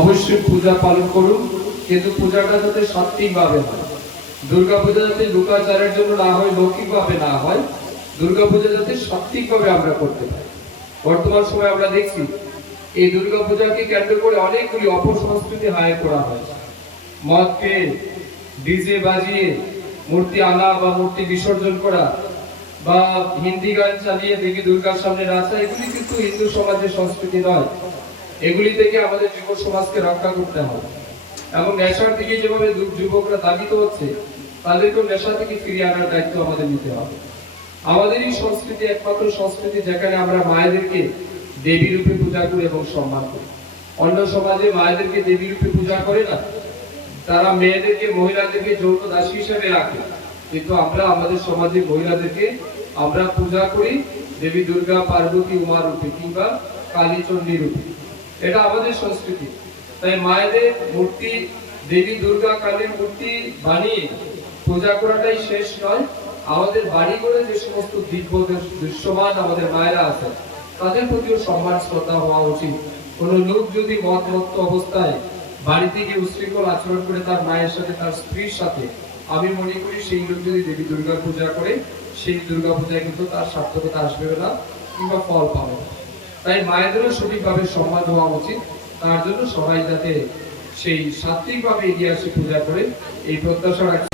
অবশ্যই পূজা পালন করুন, কিন্তু পূজাটা যাতে সাত্বিকভাবে হয়। দুর্গা পূজা যাতে লুকাচারের জন্য না হয়, লৌকিকভাবে না হয় দুর্গা পূজা যাতে সাত্বিকভাবে আমরা করতে পারি। বর্তমান সময় আমরা দেখছি, এই দুর্গা পূজাকে কেন্দ্র করে অনেকগুলি অপসংস্কৃতি হায় করা হয় মদকে, ডিজে বাজিয়ে মূর্তি আনা বা মূর্তি বিসর্জন করা বা হিন্দি গান চালিয়ে দেবী দুর্গার সামনে নাচা, এগুলি কিন্তু হিন্দু সমাজের সংস্কৃতি নয়। এগুলি থেকে আমাদের যুব সমাজকে রক্ষা করতে হবে। এবং নেশার দিকে যেভাবে যুবকরা দাবিত হচ্ছে, তাদেরকেও নেশা থেকে ফিরিয়ে আনার দায়িত্ব আমাদের নিতে হবে। আমাদেরই সংস্কৃতি একমাত্র সংস্কৃতি যেখানে আমরা মায়েদেরকে দেবী রূপে পূজা করি এবং সম্মান করি। অন্য সমাজে মায়েদেরকে দেবী রূপে পূজা করে না। তারা মেয়েদেরকে, মহিলাদেরকে যৌন দাসী হিসেবে রাখে। কিন্তু আমরা, আমাদের সমাজে মহিলাদেরকে আমরা পূজা করি দেবী দুর্গা, পার্বতী, উমা রূপে কিংবা কালীচণ্ডী রূপে। এটা আমাদের সংস্কৃতি। তাই মায়েদের মূর্তি, দেবী দুর্গা কালীর মূর্তি বানিয়ে পূজা করাটাই শেষ নয়। আমাদের বাড়ি করে যে সমস্ত দিব্য দৃশ্যমান আমাদের মায়েরা আছে তাদের প্রতিও সম্মান, শ্রদ্ধা হওয়া উচিত। কোন লোক যদি মতমত্ত অবস্থায় বাড়িতে গিয়ে উশৃঙ্খল আচরণ করে তার মায়ের সাথে, তার স্ত্রীর সাথে, আমি মনে করি সেই লোক যদি দেবী দুর্গা পূজা করে, সেই দুর্গা পূজায় কিন্তু তার সার্থকতা আসবে না কিংবা ফল পাবে না। তাই মায়েদেরও সঠিকভাবে সম্মান হওয়া উচিত। তার জন্য সবাই যাতে সেই সাত্বিকভাবে এগিয়ে আসে পূজা করে, এই প্রত্যাশা রাখি